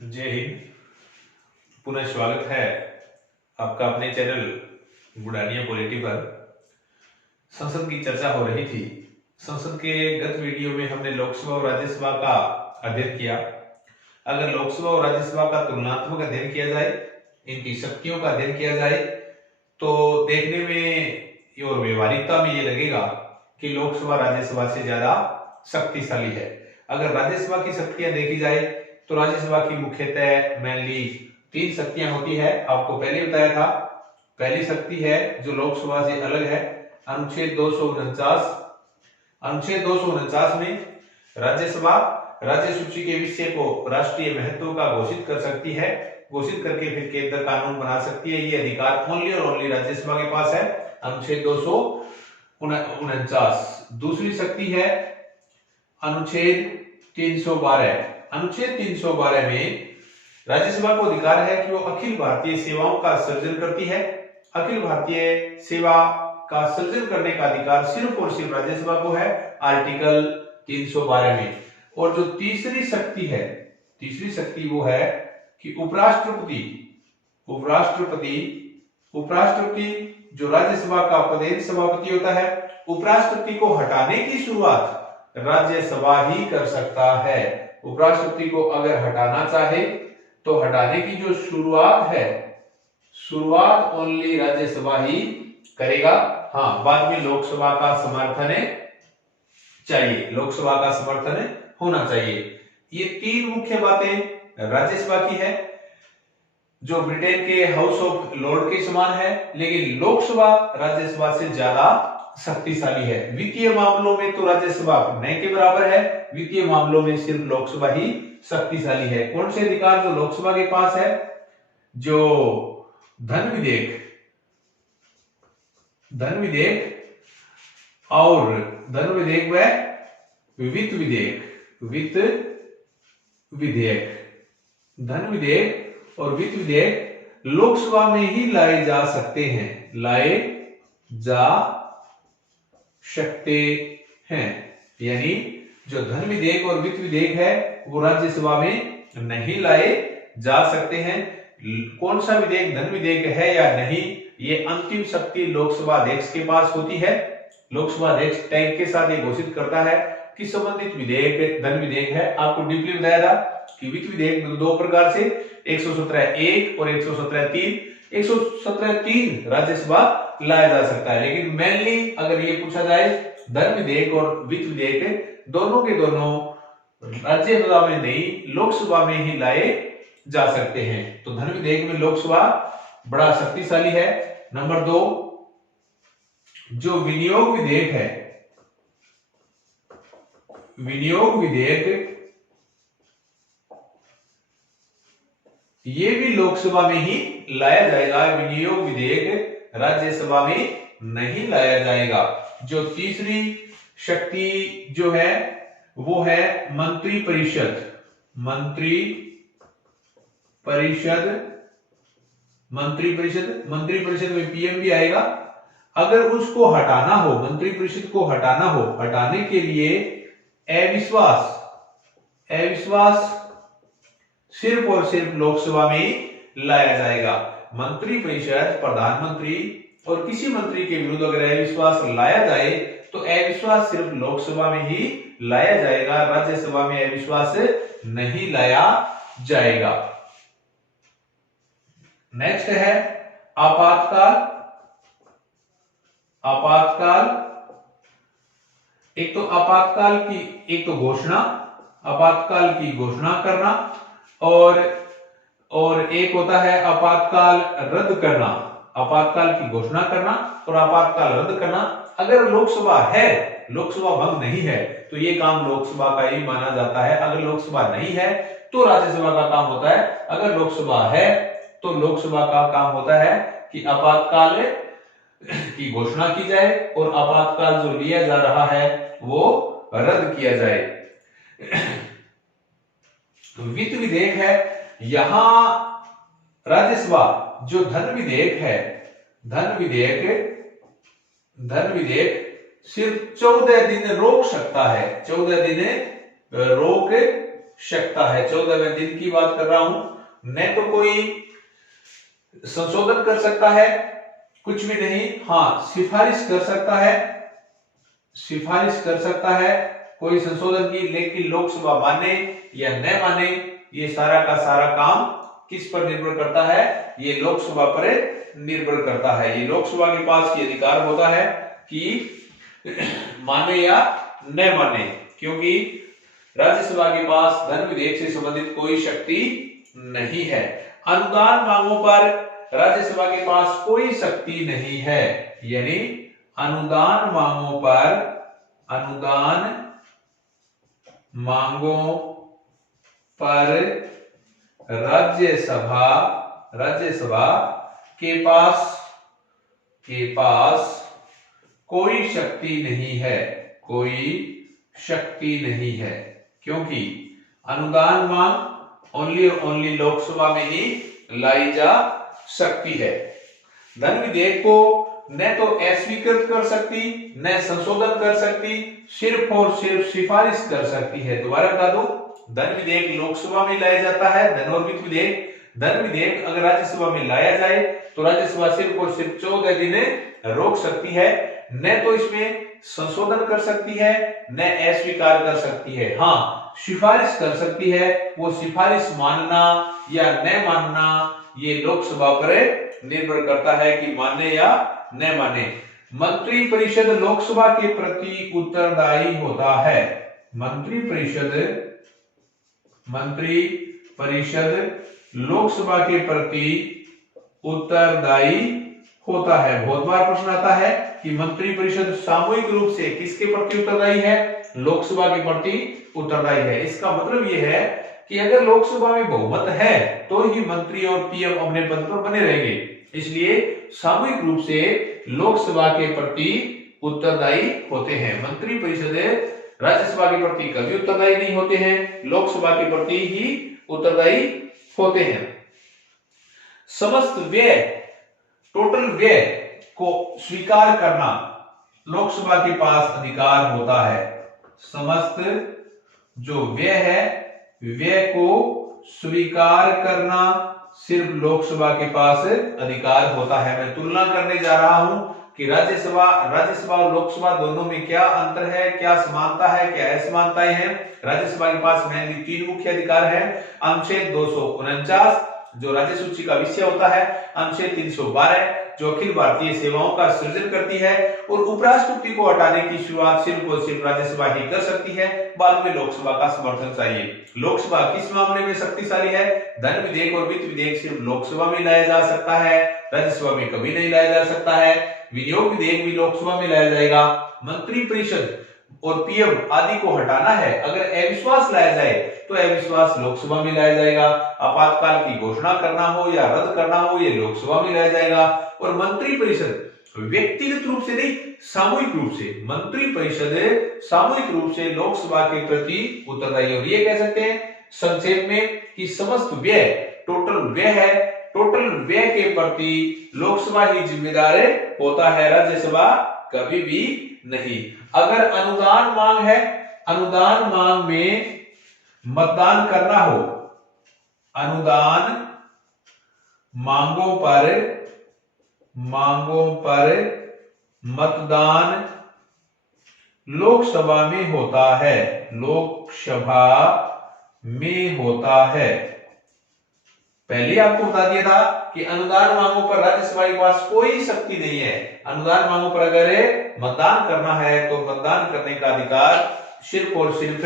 जय हिंद। पुनः स्वागत है आपका अपने चैनल बुढ़ानिया पॉलिटी पर। संसद की चर्चा हो रही थी। संसद के गत वीडियो में हमने लोकसभा और राज्यसभा का अध्ययन किया। अगर लोकसभा और राज्यसभा का तुलनात्मक अध्ययन किया जाए, इनकी शक्तियों का अध्ययन किया जाए, तो देखने में और व्यवहारिकता में ये लगेगा कि लोकसभा राज्यसभा से ज्यादा शक्तिशाली है। अगर राज्यसभा की शक्तियां देखी जाए तो राज्यसभा की मुख्यतः मेनली 3 शक्तियां होती है। आपको पहले बताया था। पहली शक्ति है जो लोकसभा से अलग है, अनुच्छेद 249। अनुच्छेद 249 में राज्यसभा राज्य सूची के विषय को राष्ट्रीय महत्व का घोषित कर सकती है, घोषित करके फिर केंद्र कानून बना सकती है। ये अधिकार ओनली और ओनली राज्यसभा के पास है, अनुच्छेद 249। दूसरी शक्ति है अनुच्छेद 312। अनुच्छेद 312 में राज्यसभा को अधिकार है कि वो अखिल भारतीय सेवाओं का सृजन करती है। अखिल भारतीय सेवा का सृजन करने का अधिकार सिर्फ और सिर्फ राज्यसभा को है, आर्टिकल 312 में। और जो तीसरी शक्ति है, तीसरी शक्ति वो है कि उपराष्ट्रपति जो राज्यसभा का पदेन सभापति होता है, उपराष्ट्रपति को हटाने की शुरुआत राज्यसभा ही कर सकता है। उपराष्ट्रपति को अगर हटाना चाहे तो हटाने की जो शुरुआत है, शुरुआत ओनली राज्यसभा ही करेगा। हाँ, बाद में लोकसभा का समर्थन चाहिए, लोकसभा का समर्थन होना चाहिए। ये 3 मुख्य बातें राज्यसभा की है, जो ब्रिटेन के हाउस ऑफ लॉर्ड के समान है, लेकिन लोकसभा राज्यसभा से ज्यादा शक्तिशाली है। वित्तीय मामलों में तो राज्यसभा न के बराबर है, वित्तीय मामलों में सिर्फ लोकसभा ही शक्तिशाली है। कौन से अधिकार जो लोकसभा के पास है? जो धन विधेयक और धन विधेयक व वित्त विधेयक, धन विधेयक और वित्त विधेयक लोकसभा में ही लाए जा सकते हैं, यानी जो धन विधेयक और वित्त विधेयक है वो राज्यसभा में नहीं लाए जा सकते हैं। कौन सा विधेयक धन विधेयक है या नहीं, ये अंतिम शक्ति लोकसभा अध्यक्ष के पास होती है। लोकसभा अध्यक्ष टैग के साथ ये घोषित करता है कि संबंधित विधेयक धन विधेयक है। आपको डीपली बताया था कि वित्त विधेयक 2 प्रकार से, 117(1) और 117(3). 117(3) राज्यसभा लाया जा सकता है, लेकिन मेनली अगर ये पूछा जाए धन विधेयक और वित्त विधेयक दोनों के दोनों राज्यसभा में नहीं, लोकसभा में ही लाए जा सकते हैं। तो धन विधेयक में लोकसभा बड़ा शक्तिशाली है। नंबर 2, जो विनियोग विधेयक है, विनियोग विधेयक ये भी लोकसभा में ही लाया जाएगा। विनियोग विधेयक राज्यसभा में नहीं लाया जाएगा। जो तीसरी शक्ति जो है वो है मंत्री परिषद। मंत्री परिषद में पीएम भी आएगा। अगर उसको हटाना हो, मंत्री परिषद को हटाना हो, हटाने के लिए अविश्वास सिर्फ और सिर्फ लोकसभा में लाया जाएगा। मंत्री परिषद प्रधानमंत्री और किसी मंत्री के विरुद्ध अगर अविश्वास लाया जाए तो अविश्वास सिर्फ लोकसभा में ही लाया जाएगा, राज्यसभा में अविश्वास नहीं लाया जाएगा। नेक्स्ट है आपातकाल। एक तो आपातकाल की आपातकाल की घोषणा करना, और एक होता है आपातकाल रद्द करना। आपातकाल की घोषणा करना और आपातकाल रद्द करना। अगर लोकसभा है, लोकसभा भंग नहीं है, तो ये काम लोकसभा का ही माना जाता है। अगर लोकसभा नहीं है तो राज्यसभा का काम होता है। अगर लोकसभा है तो लोकसभा का काम होता है कि आपातकाल की घोषणा की जाए और आपातकाल जो लिया जा रहा है वो रद्द किया जाए। तो वित्त विधेयक है, यहां राज्यसभा जो धन विधेयक है, धन विधेयक सिर्फ 14 दिन रोक सकता है। 14 दिन रोक सकता है। 14वें दिन की बात कर रहा हूं। न तो कोई संशोधन कर सकता है, कुछ भी नहीं। हाँ, सिफारिश कर सकता है, सिफारिश कर सकता है कोई संशोधन की, लेकिन लोकसभा माने या न माने ये सारा का सारा काम किस पर निर्भर करता है? ये लोकसभा पर निर्भर करता है। ये लोकसभा के पास ये अधिकार होता है कि माने या न माने, क्योंकि राज्यसभा के पास धन विधेयक से संबंधित कोई शक्ति नहीं है। अनुदान मांगों पर राज्यसभा के पास कोई शक्ति नहीं है, यानी अनुदान मांगों पर, अनुदान मांगों पर राज्यसभा के पास कोई शक्ति नहीं है, कोई शक्ति नहीं है, क्योंकि अनुदान मांग ओनली और ओनली लोकसभा में ही लाई जा सकती है। धन विधेयक को न तो अस्वीकृत कर सकती, न संशोधन कर सकती, सिर्फ और सिर्फ सिफारिश कर सकती है। दोबारा बता दो, धन विधेयक लोकसभा में लाया जाता है, धन और वित्त विधेयक। धन विधेयक अगर राज्यसभा में लाया जाए तो राज्यसभा सिर्फ और सिर्फ 14 दिन रोक सकती है, न तो इसमें संशोधन कर सकती है, न अस्वीकार कर सकती है। हाँ, सिफारिश कर सकती है। वो सिफारिश मानना या न मानना ये लोकसभा पर निर्भर करता है कि माने या न माने। मंत्री परिषद लोकसभा के प्रति उत्तरदायी होता है। मंत्री परिषद लोकसभा के प्रति उत्तरदायी होता है। बहुत बार प्रश्न आता है कि मंत्री परिषद सामूहिक रूप से किसके प्रति उत्तरदायी है? लोकसभा के प्रति उत्तरदायी है। इसका मतलब यह है कि अगर लोकसभा में बहुमत है तो ही मंत्री और पीएम अपने पद पर बने रहेंगे। इसलिए सामूहिक रूप से लोकसभा के प्रति उत्तरदायी होते हैं। मंत्री परिषद राज्यसभा के प्रति कभी उत्तरदायी नहीं होते हैं, लोकसभा के प्रति ही उत्तरदायी होते हैं। समस्त व्यय, टोटल व्यय को स्वीकार करना लोकसभा के पास अधिकार होता है। समस्त जो व्यय है, व्यय को स्वीकार करना सिर्फ लोकसभा के पास अधिकार होता है। मैं तुलना करने जा रहा हूं कि राज्यसभा और लोकसभा दोनों में क्या अंतर है, क्या समानता है, क्या असमानताएं हैं। राज्यसभा के पास मेनली 3 मुख्य अधिकार है। अनुच्छेद 249 जो राज्य सूची का विषय होता है, अनुच्छेद 312 जो अखिल भारतीय सेवाओं का सृजन करती है, और उपराष्ट्रपति को हटाने की शुरुआत सिर्फ और सिर्फ राज्यसभा ही कर सकती है। बाद में लोकसभा का समर्थन चाहिए। लोकसभा किस मामले में शक्तिशाली है? धन विधेयक और वित्त विधेयक सिर्फ लोकसभा में लाया जा सकता है, राज्यसभा में कभी नहीं लाया जा सकता है। विनियोग विधेयक भी लोकसभा में लाया जाएगा। मंत्री परिषद और पीएम आदि को हटाना है, अगर अविश्वास लाया जाए तो अविश्वास लोकसभा में लाया जाएगा। आपातकाल की घोषणा करना हो या रद्द करना हो, ये लोकसभा में लाया जाएगा। और मंत्री परिषद व्यक्तिगत रूप से नहीं, सामूहिक रूप से, मंत्री परिषद सामूहिक रूप से लोकसभा के प्रति उत्तरदायी। और ये कह सकते हैं संक्षेप में कि समस्त व्यय, टोटल व्यय है, टोटल व्यय के प्रति लोकसभा ही जिम्मेदार होता है, राज्यसभा कभी भी नहीं। अगर अनुदान मांग है, अनुदान मांग में मतदान करना हो, अनुदान मांगों पर मतदान लोकसभा में होता है, लोकसभा में होता है। पहले आपको बता दिया था कि अनुदान मांगों पर राज्यसभा के पास कोई शक्ति नहीं है। अनुदान मांगों पर अगर मतदान करना है तो मतदान करने का अधिकार सिर्फ और सिर्फ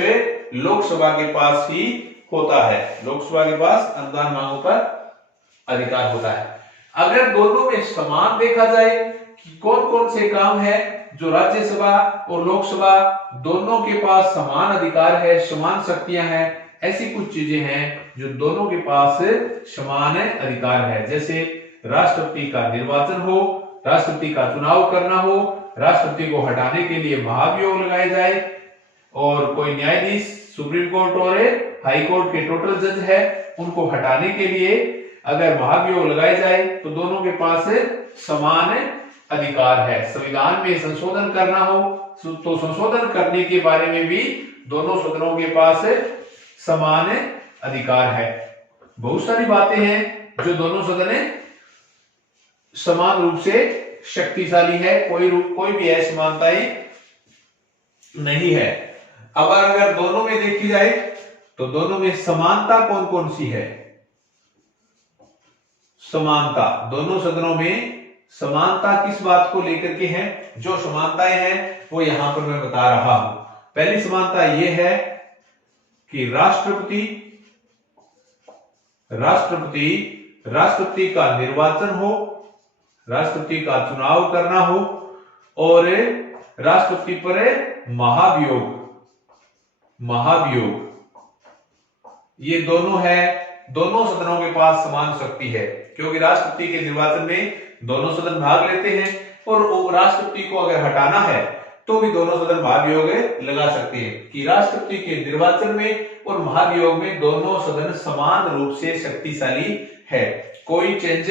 लोकसभा के पास ही होता है। लोकसभा के पास अनुदान मांगों पर अधिकार होता है। अगर दोनों में समान देखा जाए कि कौन कौन से काम है जो राज्यसभा और लोकसभा दोनों के पास समान अधिकार है, समान शक्तियां हैं, ऐसी कुछ चीजें हैं जो दोनों के पास समान अधिकार है। जैसे राष्ट्रपति का निर्वाचन हो, राष्ट्रपति का चुनाव करना हो, राष्ट्रपति को हटाने के लिए महाभियोग लगाया जाए, और कोई न्यायाधीश सुप्रीम कोर्ट और हाई कोर्ट के टोटल जज है, उनको हटाने के लिए अगर महाभियोग लगाया जाए तो दोनों के पास समान अधिकार है। संविधान में संशोधन करना हो तो संशोधन करने के बारे में भी दोनों सदनों के पास समान अधिकार है। बहुत सारी बातें हैं जो दोनों सदन समान रूप से शक्तिशाली है, कोई भी असमानताएं नहीं है। अब अगर दोनों में देखी जाए तो दोनों में समानता कौन कौन सी है? समानता, दोनों सदनों में समानता किस बात को लेकर के है? जो समानताएं हैं वो यहां पर मैं बता रहा हूं। पहली समानता यह है कि राष्ट्रपति का निर्वाचन हो, राष्ट्रपति का चुनाव करना हो, और राष्ट्रपति पर महाभियोग ये दोनों है। दोनों सदनों के पास समान शक्ति है, क्योंकि राष्ट्रपति के निर्वाचन में दोनों सदन भाग लेते हैं, और राष्ट्रपति को अगर हटाना है तो भी दोनों सदन महाभियोग लगा सकते हैं। कि राष्ट्रपति के निर्वाचन में और महाभियोग में दोनों सदन समान रूप से शक्तिशाली है, कोई चेंज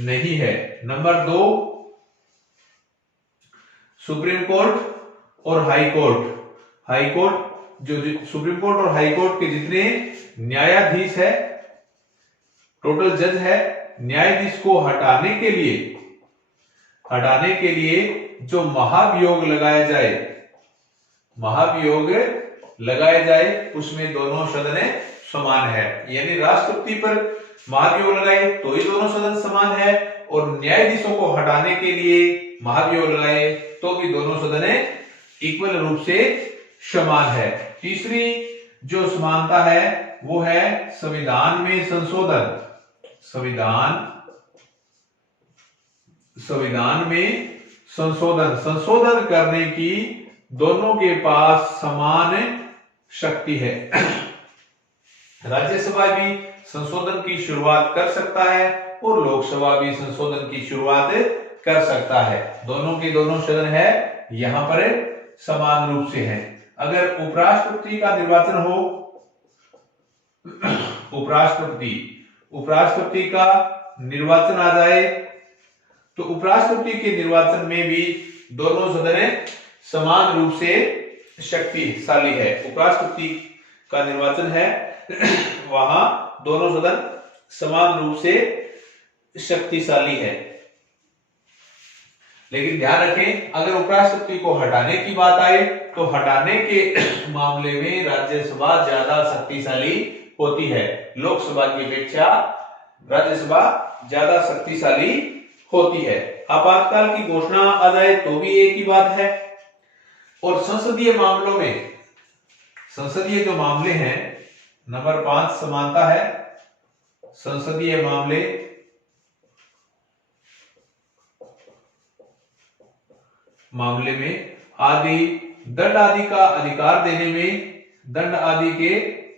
नहीं है। नंबर 2, सुप्रीम कोर्ट और हाई कोर्ट जो सुप्रीम कोर्ट और हाई कोर्ट के जितने न्यायाधीश है, टोटल जज है, न्यायाधीश को हटाने के लिए जो महाभियोग लगाया जाए उसमें दोनों सदन समान है। यानी राष्ट्रपति पर महाभियोग लगाए तो ही दोनों सदन समान है, और न्यायाधीशों को हटाने के लिए महाभियोग लगाए तो भी दोनों सदन इक्वल रूप से समान है। तीसरी जो समानता है वो है संविधान में संशोधन। संविधान में संशोधन करने की दोनों के पास समान शक्ति है। राज्यसभा भी संशोधन की शुरुआत कर सकता है और लोकसभा भी संशोधन की शुरुआत कर सकता है। दोनों के दोनों सदन है यहां पर समान रूप से है। अगर उपराष्ट्रपति का निर्वाचन हो, उपराष्ट्रपति का निर्वाचन आ जाए तो उपराष्ट्रपति के निर्वाचन में भी दोनों सदन समान रूप से शक्तिशाली है। उपराष्ट्रपति का निर्वाचन है वहां दोनों सदन समान रूप से शक्तिशाली है। लेकिन ध्यान रखें, अगर उपराष्ट्रपति को हटाने की बात आए तो हटाने के मामले में राज्यसभा ज्यादा शक्तिशाली होती है। लोकसभा की अपेक्षा राज्यसभा ज्यादा शक्तिशाली होती है। आपातकाल की घोषणा आ जाए तो भी एक ही बात है। और संसदीय मामलों में, संसदीय जो मामले हैं, नंबर 5 समानता है। संसदीय मामले में दंड आदि का अधिकार देने में, दंड आदि के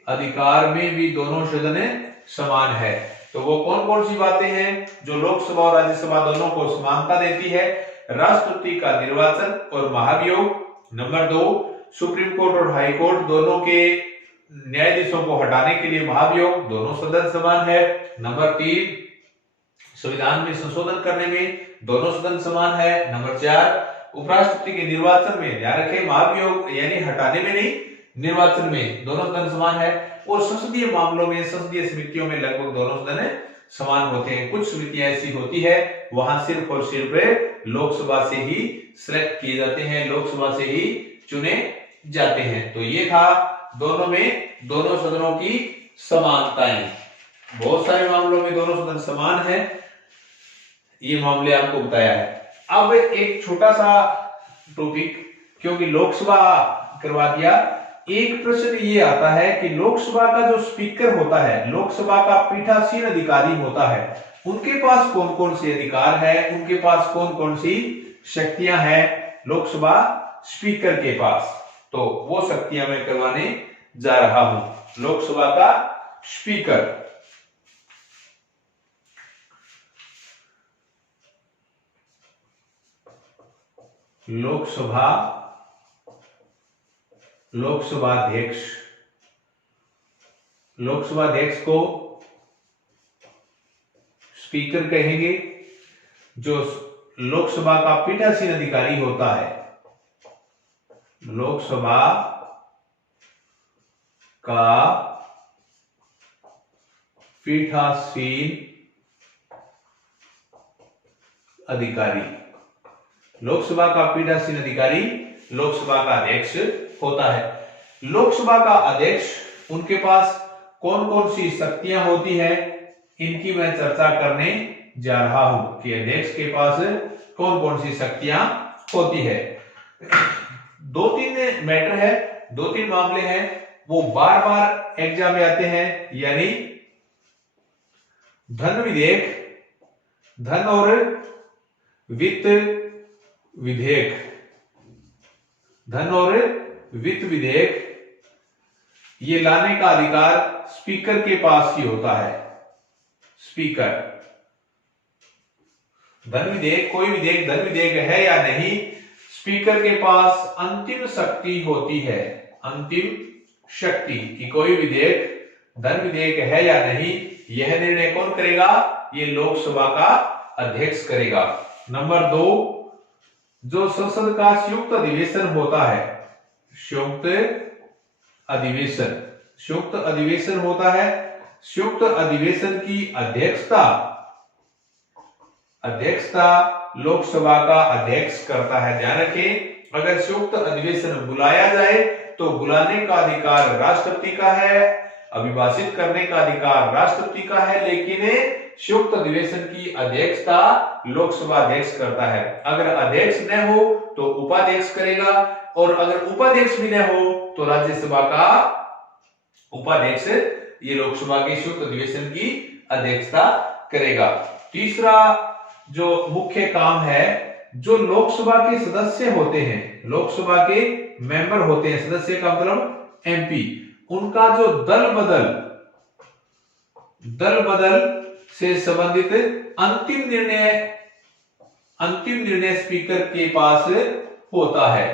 अधिकार में भी दोनों सदन समान है। तो वो कौन कौन सी बातें हैं जो लोकसभा और राज्यसभा दोनों को समानता देती है? राष्ट्रपति का निर्वाचन और महाभियोग। नंबर 2, सुप्रीम कोर्ट और हाई कोर्ट दोनों के न्यायाधीशों को हटाने के लिए महाभियोग, दोनों सदन समान है। नंबर 3, संविधान में संशोधन करने में दोनों सदन समान है। नंबर 4, उपराष्ट्रपति के निर्वाचन में, ध्यान रखें, महाभियोग यानी हटाने में नहीं, निर्वाचन में दोनों सदन समान है। और संसदीय मामलों में, संसदीय समितियों में लगभग दोनों सदन समान होते हैं। कुछ समितियां ऐसी होती है वहां सिर्फ और सिर्फ लोकसभा से ही सिलेक्ट किए जाते हैं, लोकसभा से ही चुने जाते हैं। तो ये था दोनों में दोनों सदनों की समानताएं। बहुत सारे मामलों में दोनों सदन समान है, ये मामले आपको बताया है। अब एक छोटा सा टॉपिक, क्योंकि लोकसभा करवा दिया, एक प्रश्न ये आता है कि लोकसभा का जो स्पीकर होता है, लोकसभा का पीठासीन अधिकारी होता है, उनके पास कौन कौन से अधिकार है, उनके पास कौन कौन सी शक्तियां हैं लोकसभा स्पीकर के पास। तो वो शक्तियां मैं करवाने जा रहा हूं। लोकसभा का स्पीकर, लोकसभाध्यक्ष को स्पीकर कहेंगे। जो लोकसभा का पीठासीन अधिकारी होता है, लोकसभा का पीठासीन अधिकारी। लोकसभा का पीठासीन अधिकारी लोकसभा का अध्यक्ष होता है। लोकसभा का अध्यक्ष, उनके पास कौन कौन सी शक्तियां होती है, इनकी मैं चर्चा करने जा रहा हूं कि अध्यक्ष के पास कौन कौन सी शक्तियां होती है। दो तीन मैटर है, दो तीन मामले हैं, वो बार बार एग्जाम में आते हैं, यानी धन विधेयक, धन और वित्त विधेयक, धन और वित्त विधेयक, ये लाने का अधिकार स्पीकर के पास ही होता है। स्पीकर, धन विधेयक, कोई विधेयक धन विधेयक है या नहीं, स्पीकर के पास अंतिम शक्ति होती है। अंतिम शक्ति कि कोई विधेयक धन विधेयक है या नहीं, यह निर्णय कौन करेगा, ये लोकसभा का अध्यक्ष करेगा। नंबर 2, जो संसद का संयुक्त अधिवेशन होता है, संयुक्त अधिवेशन, संयुक्त अधिवेशन होता है, संयुक्त अधिवेशन की अध्यक्षता लोकसभा का अध्यक्ष करता है। ध्यान रखें, अगर संयुक्त अधिवेशन बुलाया जाए तो बुलाने का अधिकार राष्ट्रपति का है, अभिभाषित करने का अधिकार राष्ट्रपति का है, लेकिन संयुक्त अधिवेशन की अध्यक्षता लोकसभा अध्यक्ष करता है। अगर अध्यक्ष न हो तो उपाध्यक्ष करेगा, और अगर उपाध्यक्ष भी न हो तो राज्यसभा का उपाध्यक्ष ये लोकसभा के संयुक्त अधिवेशन की अध्यक्षता करेगा। तीसरा जो मुख्य काम है, जो लोकसभा के सदस्य होते हैं, लोकसभा के मेंबर होते हैं, सदस्य का मतलब एमपी, उनका जो दल बदल से संबंधित अंतिम निर्णय स्पीकर के पास होता है।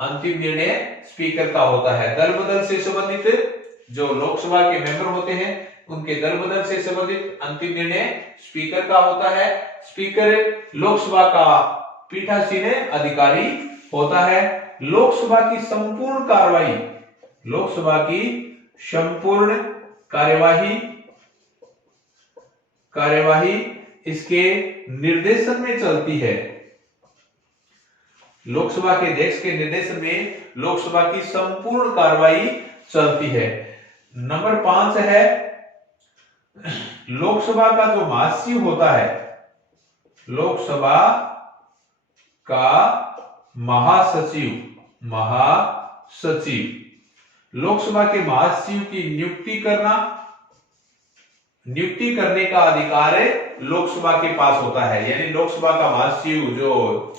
अंतिम निर्णय स्पीकर का होता है। दल बदल से संबंधित जो लोकसभा के मेंबर होते हैं, उनके दल बदल से संबंधित अंतिम निर्णय स्पीकर का होता है। स्पीकर लोकसभा का पीठासीन अधिकारी होता है। लोकसभा की संपूर्ण कार्यवाही इसके निर्देशन में चलती है। लोकसभा के अध्यक्ष के निर्देशन में लोकसभा की संपूर्ण कार्रवाई चलती है। नंबर 5 है, लोकसभा का जो महासचिव होता है, लोकसभा का महासचिव, लोकसभा के महासचिव की नियुक्ति करने का अधिकार लोकसभा के पास होता है। यानी लोकसभा का महासचिव जो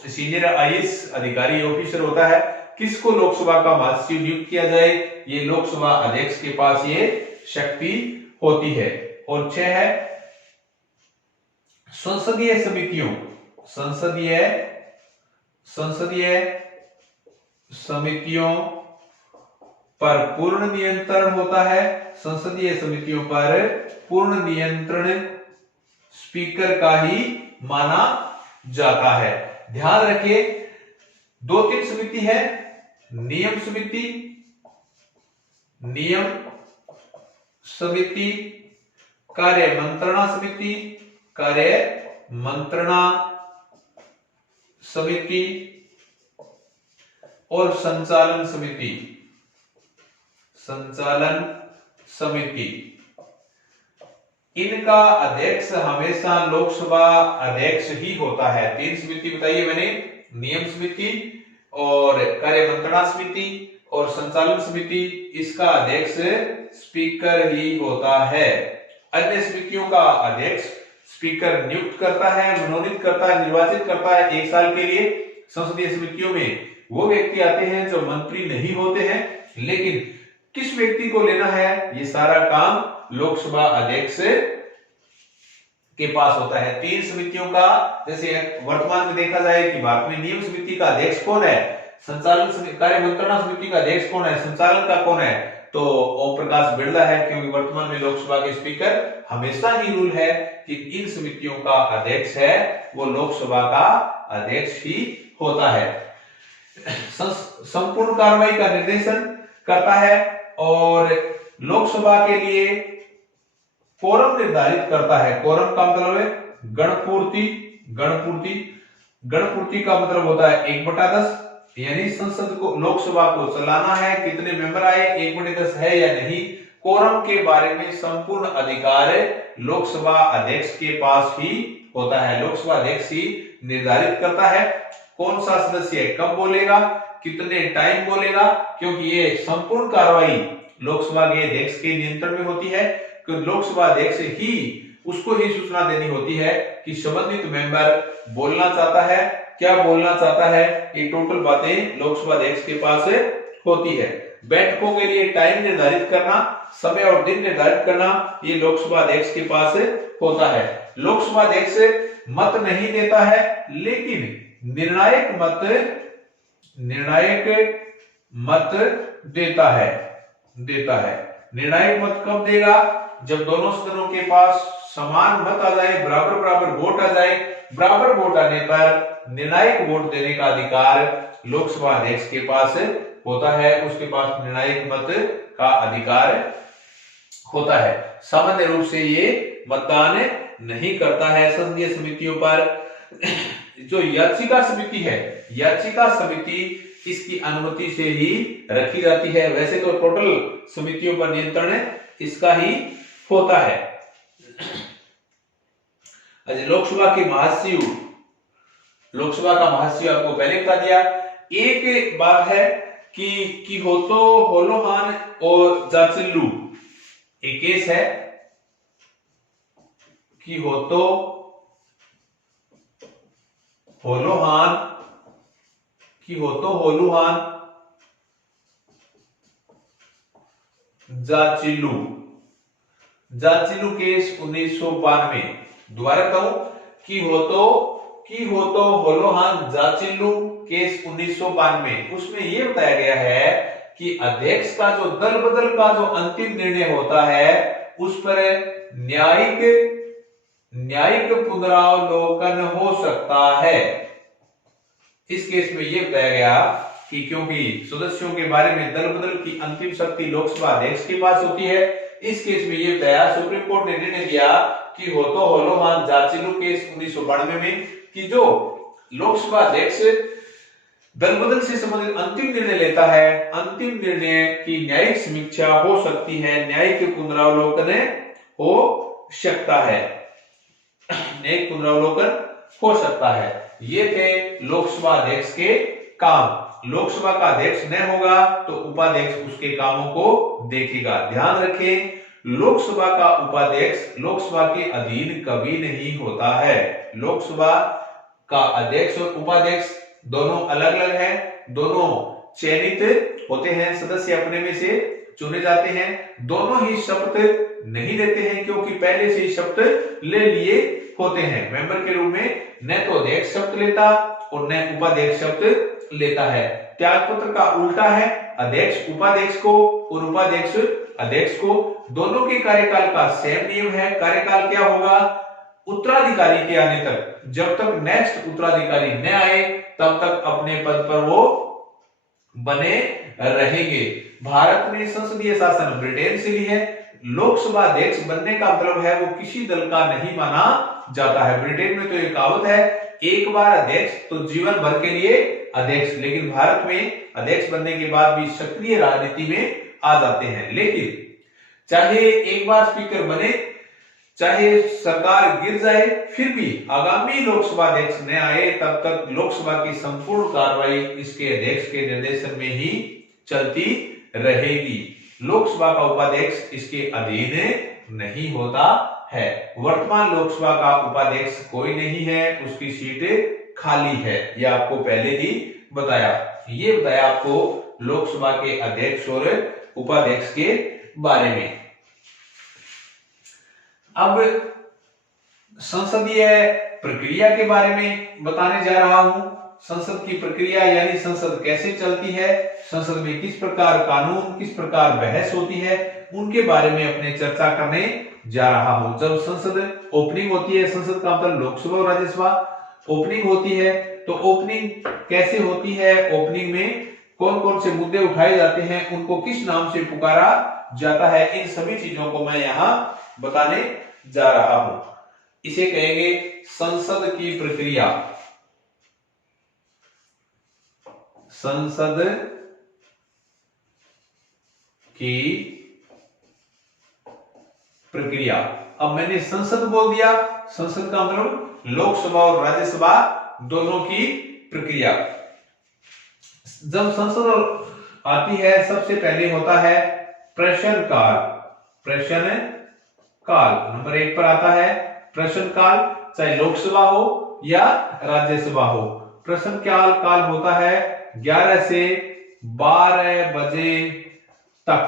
सीनियर आईएएस अधिकारी ऑफिसर होता है, किसको लोकसभा का महासचिव नियुक्त किया जाए, ये लोकसभा अध्यक्ष के पास ये शक्ति होती है। और 6 है, संसदीय समितियों पर पूर्ण नियंत्रण होता है। संसदीय समितियों पर पूर्ण नियंत्रण स्पीकर का ही माना जाता है। ध्यान रखिए, 2-3 समिति है, नियम समिति, कार्य मंत्रणा समिति और संचालन समिति। इनका अध्यक्ष हमेशा लोकसभा अध्यक्ष ही होता है। 3 समिति बताइए मैंने, नियम समिति और कार्य मंत्रणा समिति और संचालन समिति, इसका अध्यक्ष स्पीकर ही होता है। अन्य समितियों का अध्यक्ष स्पीकर नियुक्त करता है, मनोनीत करता है, निर्वाचित करता है 1 साल के लिए। संसदीय समितियों में वो व्यक्ति आते हैं जो मंत्री नहीं होते हैं, लेकिन किस व्यक्ति को लेना है, ये सारा काम लोकसभा अध्यक्ष के पास होता है। 3 समितियों का, जैसे वर्तमान में देखा जाए कि भारत में नियम समिति का अध्यक्ष कौन है, संचालन समिति, कार्य मंत्रणा समिति का अध्यक्ष कौन है, संचालन का कौन है, तो ओम प्रकाश बिरला है, क्योंकि वर्तमान में लोकसभा के स्पीकर हमेशा ही रूल है कि इन समितियों का अध्यक्ष है वो लोकसभा का अध्यक्ष ही होता है। संपूर्ण कार्रवाई का निर्देशन करता है और लोकसभा के लिए कोरम निर्धारित करता है। कोरम का मतलब है गणपूर्ति। गणपूर्ति गणपूर्ति का मतलब होता है 1/10, यानी संसद को, लोकसभा को चलाना है, कितने मेंबर आए, 1/10 है या नहीं। कोरम के बारे में संपूर्ण अधिकार लोकसभा अध्यक्ष के पास ही होता है। लोकसभा अध्यक्ष ही निर्धारित करता है कौन सा सदस्य कब बोलेगा, कितने टाइम बोलेगा, क्योंकि ये संपूर्ण कार्रवाई लोकसभा के अध्यक्ष के नियंत्रण में होती है। क्योंकि लोकसभा अध्यक्ष ही उसको ही सूचना देनी होती है कि संबंधित मेंबर बोलना चाहता है, क्या बोलना चाहता है। ये टोटल बातें लोकसभा अध्यक्ष के पास होती है। बैठकों के लिए टाइम निर्धारित करना, समय और दिन निर्धारित करना, ये लोकसभा अध्यक्ष के पास होता है। लोकसभा अध्यक्ष मत नहीं देता है, लेकिन निर्णायक मत देता है। निर्णायक मत कब देगा? जब दोनों सदनों के पास समान मत आ जाए, बराबर वोट आ जाए। बराबर वोट आने पर निर्णायक वोट देने का अधिकार लोकसभा अध्यक्ष के पास होता है, उसके पास निर्णायक मत का अधिकार होता है। सामान्य रूप से ये मतदान नहीं करता है। संसदीय समितियों पर जो याचिका समिति है, याचिका समिति इसकी अनुमति से ही रखी जाती है। वैसे तो टोटल समितियों पर नियंत्रण इसका ही होता है। लोकसभा की महासचिव, लोकसभा का महासचिव आपको पहले बता दिया। एक बात है कि किहोतो होलोहान और जाचिल्लू, एक केस है किहोतो होलोहान जाचिल्लू केस 1992। दोबारा कहूं, किहोतो होलोहान जाचिल्लू केस 1992। उसमें यह बताया गया है कि अध्यक्ष का जो दल बदल का जो अंतिम निर्णय होता है उस पर न्यायिक पुनरावलोकन हो सकता है। इस केस में यह बताया गया कि क्योंकि सदस्यों के बारे में दल बदल की अंतिम शक्ति लोकसभा अध्यक्ष के पास होती है, इस केस में यह बताया, सुप्रीम कोर्ट ने निर्णय दिया कि होतो होलोहान जाचिल्लू केस 1992 में कि जो लोकसभा अध्यक्ष दल बदल से संबंधित अंतिम निर्णय लेता है, अंतिम निर्णय की न्यायिक समीक्षा हो सकती है, न्यायिक पुनरावलोकन हो सकता है, न्यायिक पुनरावलोकन हो सकता है। ये थे लोकसभा अध्यक्ष के काम। लोकसभा का अध्यक्ष न होगा तो उपाध्यक्ष उसके कामों को देखेगा। ध्यान रखें, लोकसभा का उपाध्यक्ष लोकसभा के अधीन कभी नहीं होता है। लोकसभा का अध्यक्ष और उपाध्यक्ष दोनों अलग अलग हैं, दोनों चयनित होते हैं, सदस्य अपने में से चुने जाते हैं। दोनों ही शपथ नहीं लेते हैं क्योंकि पहले से ही शपथ ले लिए होते हैं। मेंबर के रूप में न तो अध्यक्ष शपथ लेता और न उपाध्यक्ष शपथ लेता है। त्यागपत्र का उल्टा है, अध्यक्ष उपाध्यक्ष को और उपाध्यक्ष अध्यक्ष को। दोनों के कार्यकाल का सेम नियम है। कार्यकाल क्या होगा? उत्तराधिकारी के आने तक, जब तक नेक्स्ट उत्तराधिकारी न आए तब तक अपने पद पर वो बने रहेंगे। भारत में संसदीय शासन ब्रिटेन से ली है। लोकसभा अध्यक्ष बनने का मतलब है वो किसी दल का नहीं माना जाता है। ब्रिटेन में तो एक कहावत है, एक बार अध्यक्ष तो जीवन भर के लिए अध्यक्ष। लेकिन भारत में अध्यक्ष बनने के बाद भी सक्रिय राजनीति में आ जाते हैं। लेकिन चाहे एक बार स्पीकर बने, चाहे सरकार गिर जाए, फिर भी आगामी लोकसभा अध्यक्ष न आए तब तक लोकसभा की संपूर्ण कार्रवाई इसके अध्यक्ष के निर्देशन में ही चलती रहेगी। लोकसभा का उपाध्यक्ष इसके अधीन नहीं होता है। वर्तमान लोकसभा का उपाध्यक्ष कोई नहीं है, उसकी सीट खाली है। यह आपको पहले ही बताया। ये बताया आपको लोकसभा के अध्यक्ष और उपाध्यक्ष के बारे में। अब संसदीय प्रक्रिया के बारे में बताने जा रहा हूं। संसद की प्रक्रिया यानी संसद कैसे चलती है, संसद में किस प्रकार कानून, किस प्रकार बहस होती है, उनके बारे में अपने चर्चा करने जा रहा हूं। जब संसद ओपनिंग होती है, संसद का मतलब लोकसभा और राज्यसभा ओपनिंग होती है, तो ओपनिंग कैसे होती है? ओपनिंग में कौन कौन से मुद्दे उठाए जाते हैं, उनको किस नाम से पुकारा जाता है, इन सभी चीजों को मैं यहां बताने जा रहा हूं। इसे कहेंगे संसद की प्रक्रिया। संसद की प्रक्रिया। अब मैंने संसद बोल दिया, संसद का मतलब लोकसभा और राज्यसभा दोनों की प्रक्रिया। जब संसद आती है सबसे पहले होता है प्रश्नकाल। प्रश्नकाल नंबर 1 पर आता है प्रश्नकाल, चाहे लोकसभा हो या राज्यसभा हो। प्रश्नकाल होता है 11 से 12 बजे तक,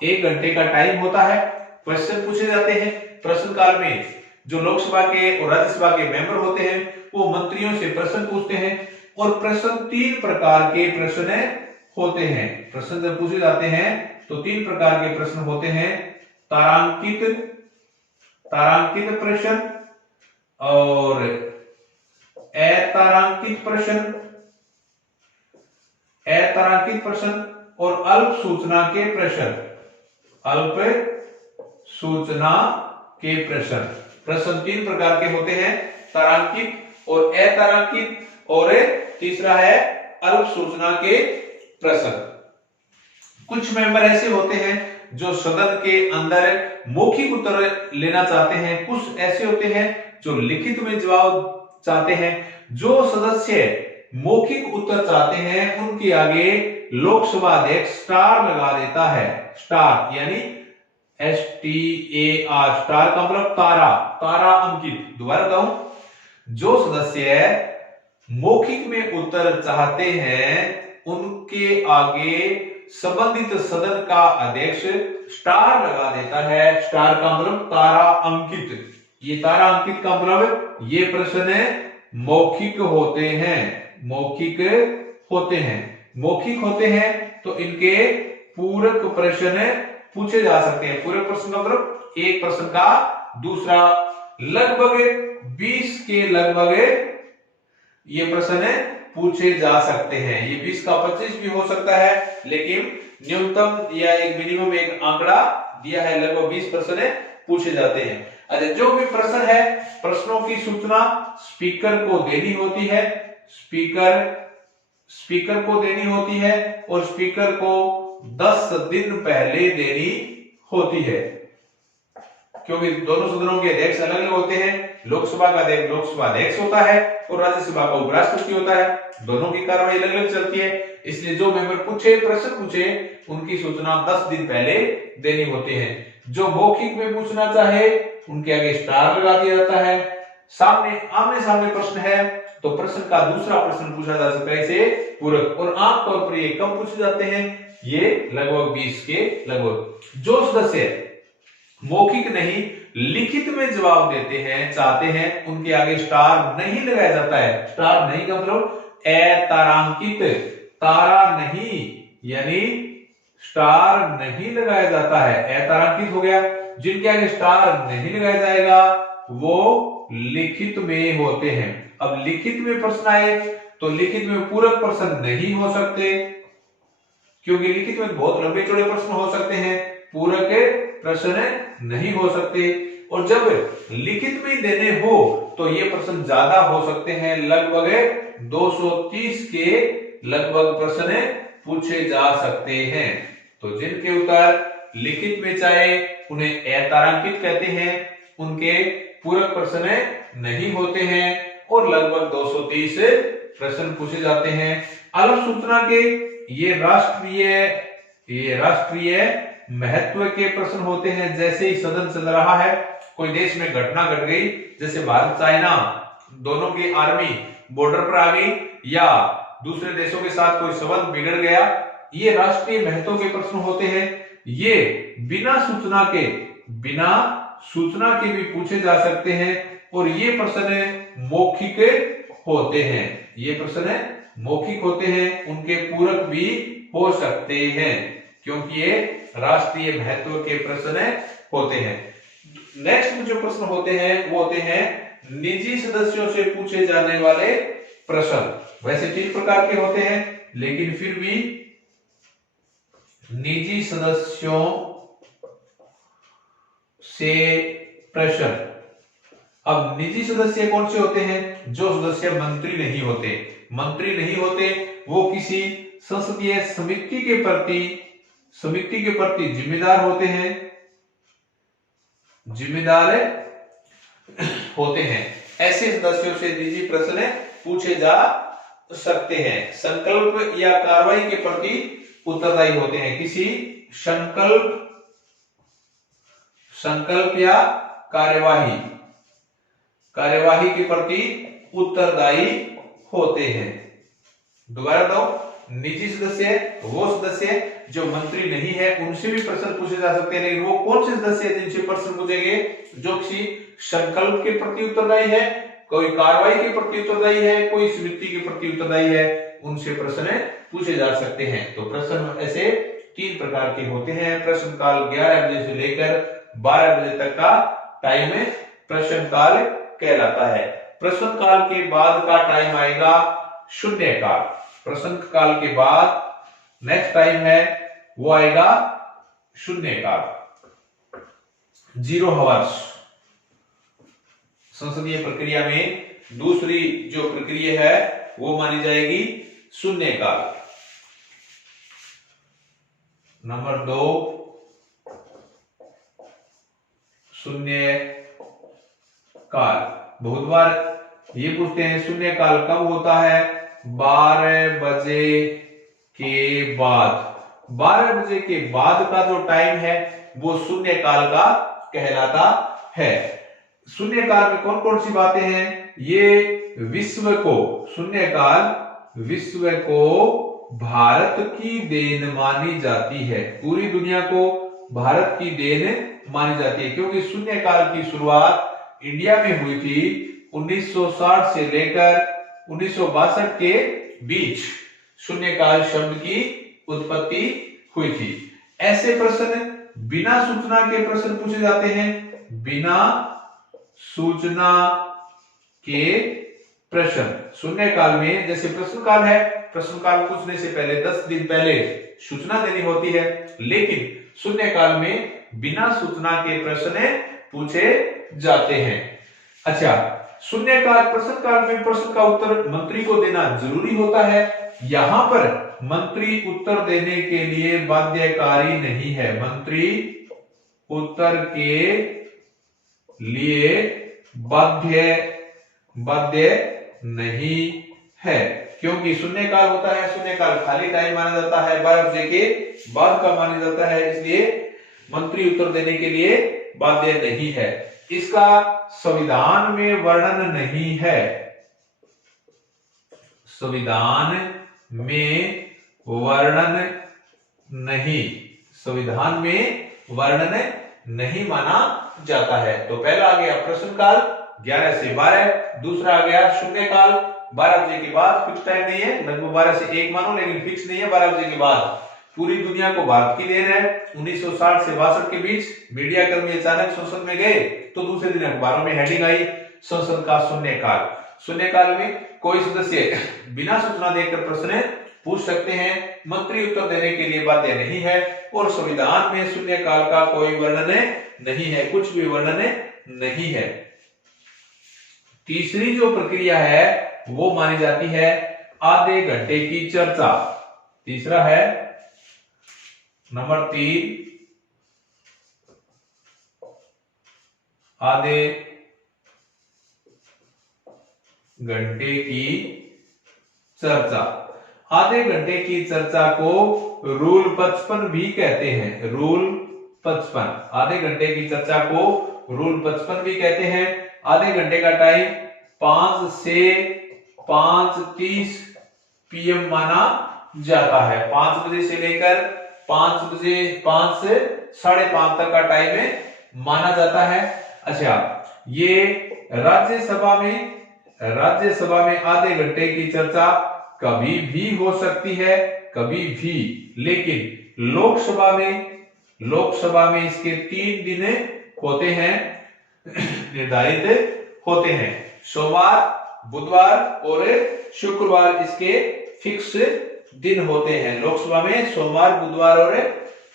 1 घंटे का टाइम होता है। क्वेश्चन पूछे जाते हैं प्रश्नकाल में। जो लोकसभा के और राज्यसभा के मेंबर होते हैं वो मंत्रियों से प्रश्न पूछते हैं, और प्रश्न 3 प्रकार के प्रश्न होते हैं। प्रश्न जब पूछे जाते हैं तो 3 प्रकार के प्रश्न होते हैं, तारांकित प्रश्न और अतारांकित प्रश्न और अल्प सूचना के प्रश्न। प्रश्न 3 प्रकार के होते हैं, तारांकित और अतारांकित, और तीसरा है अल्प सूचना के प्रश्न। कुछ मेंबर ऐसे होते हैं जो सदन के अंदर मौखिक उत्तर लेना चाहते हैं, कुछ ऐसे होते हैं जो लिखित में जवाब चाहते हैं। जो सदस्य मौखिक उत्तर चाहते हैं उनके आगे लोकसभा अध्यक्ष स्टार लगा देता है। स्टार यानी STAR, स्टार का मतलब तारा अंकित। दोबारा बताऊं, जो सदस्य मौखिक में उत्तर चाहते हैं उनके आगे संबंधित सदन का अध्यक्ष स्टार लगा देता है। स्टार का मतलब तारा अंकित। ये तारा अंकित का मतलब ये प्रश्न मौखिक होते हैं तो इनके पूरक प्रश्न पूछे जा सकते हैं। पूरक प्रश्न का मतलब एक प्रश्न का दूसरा। लगभग 20 के लगभग ये प्रश्न पूछे जा सकते हैं। ये 20 का 25 भी हो सकता है, लेकिन न्यूनतम या एक मिनिमम एक आंकड़ा दिया है, लगभग 20 प्रश्न पूछे जाते हैं। अच्छा, जो भी प्रश्न है, प्रश्नों की सूचना स्पीकर को देनी होती है। स्पीकर को देनी होती है और स्पीकर को 10 दिन पहले देनी होती है, क्योंकि दोनों सदनों के अध्यक्ष अलग अलग होते हैं। लोकसभा का अध्यक्ष लोकसभा अध्यक्ष होता है और राज्यसभा का उपराष्ट्रपति होता है। दोनों की कार्रवाई अलग अलग चलती है, इसलिए जो मेंबर प्रश्न पूछे उनकी सूचना 10 दिन पहले देनी होती है। जो मौखिक में पूछना चाहे उनके आगे स्टार लगा दिया जाता है। आमने सामने प्रश्न है तो प्रश्न का दूसरा प्रश्न पूछा जा सकता है, इसे पूरक। और आमतौर पर ये कम पूछे जाते हैं, ये लगभग 20 के लगभग। जो सदस्य मौखिक नहीं लिखित में जवाब देते हैं चाहते हैं उनके आगे स्टार नहीं लगाया जाता है। स्टार नहीं का मतलब अतारांकित, तारा नहीं यानी स्टार नहीं लगाया जाता है। अतारांकित हो गया। जिनके आगे स्टार नहीं लगाया जाएगा वो लिखित में होते हैं। अब लिखित में प्रश्न आए तो लिखित में पूरक प्रश्न नहीं हो सकते, क्योंकि लिखित में बहुत लंबे चौड़े प्रश्न हो सकते हैं, पूरक प्रश्न नहीं हो सकते। और जब लिखित में देने हो तो ये प्रश्न ज्यादा हो सकते हैं, लगभग 230 के लगभग प्रश्न पूछे जा सकते हैं। तो जिनके उत्तर लिखित में चाहे उन्हें अतारांकित कहते हैं, उनके पूरक प्रश्न नहीं होते हैं और लगभग 230 प्रश्न पूछे जाते हैं। अल्प सूचना के ये राष्ट्रीय महत्व के प्रश्न होते हैं। जैसे ही सदन चल रहा है, कोई देश में घटना घट गई, जैसे भारत चाइना दोनों की आर्मी बॉर्डर पर आ गई या दूसरे देशों के साथ कोई संबंध बिगड़ गया, ये राष्ट्रीय महत्व के प्रश्न होते हैं। ये बिना सूचना के भी पूछे जा सकते हैं और ये प्रश्न मौखिक होते हैं। उनके पूरक भी हो सकते हैं, क्योंकि ये राष्ट्रीय महत्व के प्रश्न होते हैं। नेक्स्ट जो प्रश्न होते हैं वो होते हैं निजी सदस्यों से पूछे जाने वाले प्रश्न। वैसे 3 प्रकार के होते हैं, लेकिन फिर भी निजी सदस्यों से प्रश्न। अब निजी सदस्य कौन से होते हैं? जो सदस्य मंत्री नहीं होते। मंत्री नहीं होते वो किसी संसदीय समिति के प्रति जिम्मेदार होते हैं, जिम्मेदार होते हैं। ऐसे सदस्यों से निजी प्रश्न पूछे जा सकते हैं। संकल्प या कार्रवाई के प्रति उत्तरदायी होते हैं। किसी संकल्प या कार्यवाही के प्रति उत्तरदायी होते हैं। दोबारा दो, निजी सदस्य वो सदस्य जो मंत्री नहीं है, उनसे भी प्रश्न पूछे जा सकते हैं, लेकिन वो कौन से सदस्य हैं जिनसे प्रश्न पूछेंगे? जो किसी संकल्प के प्रति उत्तरदायी है, कोई कार्रवाई के प्रति उत्तरदायी है, कोई समिति के प्रति उत्तरदायी है, उनसे प्रश्न पूछे जा सकते हैं। तो प्रश्न ऐसे 3 प्रकार के होते हैं। प्रश्नकाल 11 बजे से लेकर 12 बजे तक का टाइम प्रश्नकाल कहलाता है। प्रश्नकाल के बाद का टाइम आएगा शून्यकाल। प्रश्नकाल के बाद नेक्स्ट टाइम है वो आएगा शून्यकाल, 0 आवर्स। संसदीय प्रक्रिया में दूसरी जो प्रक्रिया है वो मानी जाएगी शून्यकाल। नंबर 2, शून्यकाल। बहुत बार ये पूछते हैं शून्यकाल कब होता है? 12 बजे के बाद। 12 बजे के बाद का जो टाइम है वो शून्यकाल का कहलाता है। शून्यकाल में कौन कौन सी बातें हैं? ये विश्व को, शून्यकाल विश्व को भारत की देन मानी जाती है। पूरी दुनिया को भारत की देन मानी जाती है, क्योंकि शून्यकाल की शुरुआत इंडिया में हुई थी 1960 से लेकर 1962 के बीच शून्यकाल शब्द की उत्पत्ति हुई थी। ऐसे प्रश्न बिना सूचना के प्रश्न पूछे जाते हैं। बिना सूचना के प्रश्न शून्यकाल में, जैसे प्रश्नकाल है, प्रश्नकाल पूछने से पहले 10 दिन पहले सूचना देनी होती है, लेकिन शून्यकाल में बिना सूचना के प्रश्न पूछे जाते हैं। अच्छा, शून्यकाल प्रश्नकाल में प्रश्न का उत्तर मंत्री को देना जरूरी होता है। यहां पर मंत्री उत्तर देने के लिए बाध्यकारी नहीं है। मंत्री उत्तर के लिए बाध्य नहीं है, क्योंकि शून्यकाल होता है, शून्यकाल खाली टाइम माना जाता है, 12 बजे के बाद का माना जाता है, इसलिए मंत्री उत्तर देने के लिए बाध्य नहीं है। इसका संविधान में वर्णन नहीं है। संविधान में वर्णन नहीं माना जाता है। तो पहला आ गया प्रश्नकाल 11 से 12, दूसरा आ गया शून्यकाल 12 बजे के बाद। फिक्स टाइम नहीं है, लगभग 12 से 1 मानो, लेकिन फिक्स नहीं है, 12 बजे के बाद। पूरी दुनिया को भारत की देन है। 1960 से 62 के बीच मीडिया कर्मी अचानक संसद में गए तो दूसरे दिन अखबारों में हेडिंग आई, संसद का शून्यकाल। शून्यकाल में कोई सदस्य बिना सूचना देकर प्रश्न पूछ सकते हैं, मंत्री उत्तर देने के लिए बाध्य नहीं है, और संविधान में शून्यकाल का कोई वर्णन नहीं है, कुछ भी वर्णन नहीं है। तीसरी जो प्रक्रिया है वो मानी जाती है आधे घंटे की चर्चा। तीसरा है नंबर 3, आधे घंटे की चर्चा। आधे घंटे की चर्चा को रूल 55 भी कहते हैं। रूल 55, आधे घंटे की चर्चा को रूल 55 भी कहते हैं। आधे घंटे का टाइम 5 से 5:30 PM माना जाता है। 5 बजे से लेकर 5 से 5:30 तक का टाइम माना जाता है। अच्छा, ये राज्यसभा में आधे घंटे की चर्चा कभी भी हो सकती है, कभी भी, लेकिन लोकसभा में इसके 3 दिन होते हैं, निर्धारित होते हैं। सोमवार, बुधवार और शुक्रवार इसके फिक्स दिन होते हैं। लोकसभा में सोमवार, बुधवार और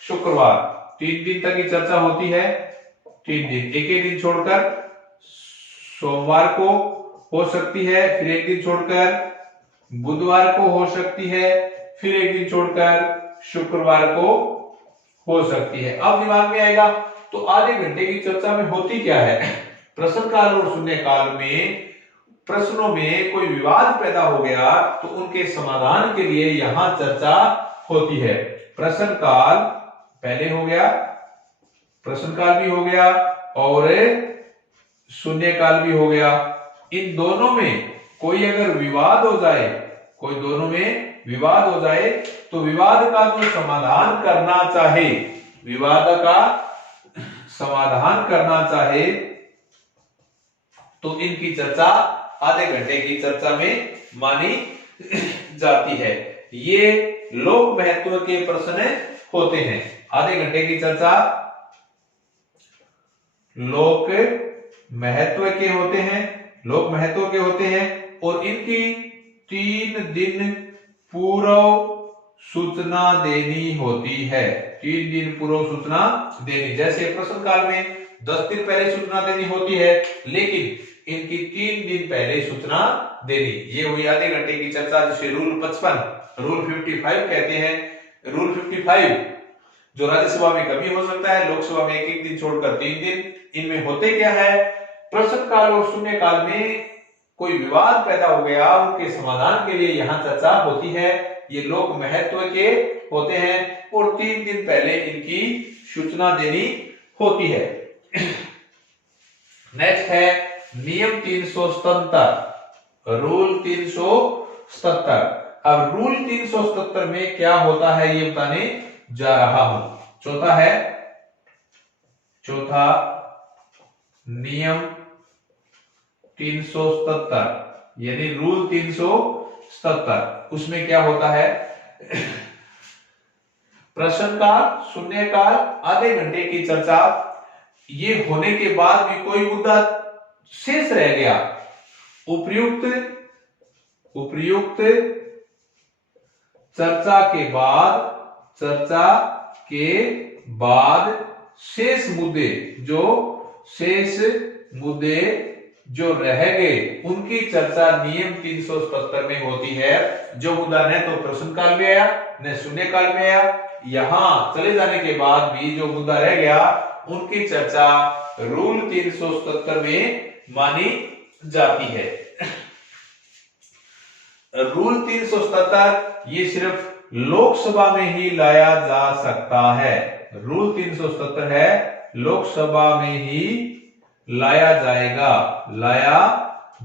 शुक्रवार 3 दिन तक की चर्चा होती है। 3 दिन, एक एक दिन छोड़कर सोमवार को हो सकती है, फिर एक दिन छोड़कर बुधवार को हो सकती है, फिर एक दिन छोड़कर शुक्रवार को हो सकती है। अब दिमाग में आएगा तो आधे घंटे की चर्चा में होती क्या है? प्रश्नकाल और शून्यकाल में प्रश्नों में कोई विवाद पैदा हो गया तो उनके समाधान के लिए यहां चर्चा होती है। प्रश्नकाल पहले हो गया, प्रश्नकाल भी हो गया और शून्यकाल भी हो गया। इन दोनों में कोई अगर विवाद हो जाए, कोई दोनों में विवाद हो जाए तो विवाद का जो समाधान करना चाहे, विवाद का समाधान करना चाहे तो इनकी चर्चा आधे घंटे की चर्चा में मानी जाती है। ये लोक महत्व के प्रश्न होते हैं। आधे घंटे की चर्चा लोक महत्व के होते हैं, लोक महत्व के होते हैं और इनकी 3 दिन पूर्व सूचना देनी होती है। 3 दिन पूर्व सूचना देनी, जैसे प्रश्नकाल में 10 दिन पहले सूचना देनी होती है, लेकिन इनकी 3 दिन पहले सूचना देनी। ये हुई आधे घंटे की चर्चा, जिसे रूल 55, रूल 55 कहते हैं। रूल 55 जो राज्यसभा में कभी हो सकता है, लोकसभा में एक दिन छोड़कर 3 दिन। इनमें होते क्या है? प्रश्नकाल और शून्यकाल में कोई विवाद पैदा हो गया, उनके समाधान के लिए यहाँ चर्चा होती है। ये लोक महत्व के होते हैं और 3 दिन पहले इनकी सूचना देनी होती है। नेक्स्ट है नियम 377, रूल 377। अब रूल 377 में क्या होता है ये बताने जा रहा हूं। चौथा नियम 377 यानी रूल 377, उसमें क्या होता है? प्रश्नकाल, शून्यकाल, आधे घंटे की चर्चा, ये होने के बाद भी कोई मुद्दा शेष रह गया, उपयुक्त चर्चा के बाद शेष मुद्दे जो रह गए उनकी चर्चा नियम 377 में होती है। जो मुद्दा न तो प्रश्नकाल में आया न शून्यकाल में आया, यहां चले जाने के बाद भी जो मुद्दा रह गया उनकी चर्चा रूल 377 में मानी जाती है। रूल 377 ये सिर्फ लोकसभा में ही लाया जा सकता है। रूल 377 है लोकसभा में ही लाया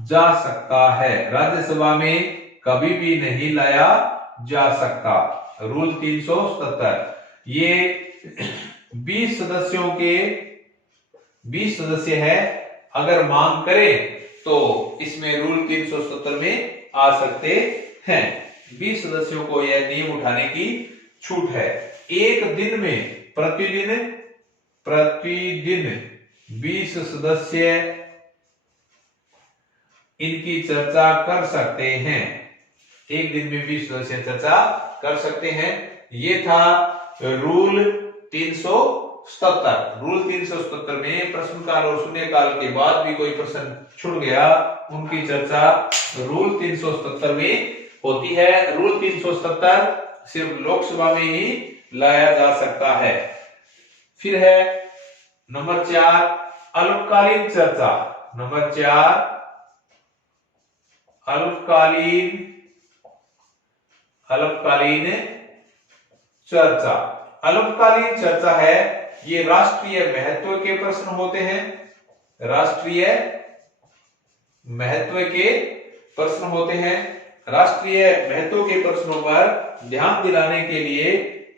जा सकता है, राज्यसभा में कभी भी नहीं लाया जा सकता। रूल 377 ये 20 सदस्य है, अगर मांग करें तो इसमें रूल 377 में आ सकते हैं। 20 सदस्यों को यह नियम उठाने की छूट है। एक दिन में प्रतिदिन 20 सदस्य इनकी चर्चा कर सकते हैं। एक दिन में 20 सदस्य चर्चा कर सकते हैं। ये था रूल 377। रूल 377 में प्रश्नकाल और शून्यकाल के बाद भी कोई प्रश्न छूट गया, उनकी चर्चा रूल 377 में होती है। रूल 377 सिर्फ लोकसभा में ही लाया जा सकता है। फिर है नंबर 4 अल्पकालीन चर्चा। नंबर 4 अल्पकालीन चर्चा। अल्पकालीन चर्चा है, ये राष्ट्रीय महत्व के प्रश्न होते हैं। राष्ट्रीय महत्व के प्रश्न होते हैं। राष्ट्रीय महत्व के प्रश्नों पर ध्यान दिलाने के लिए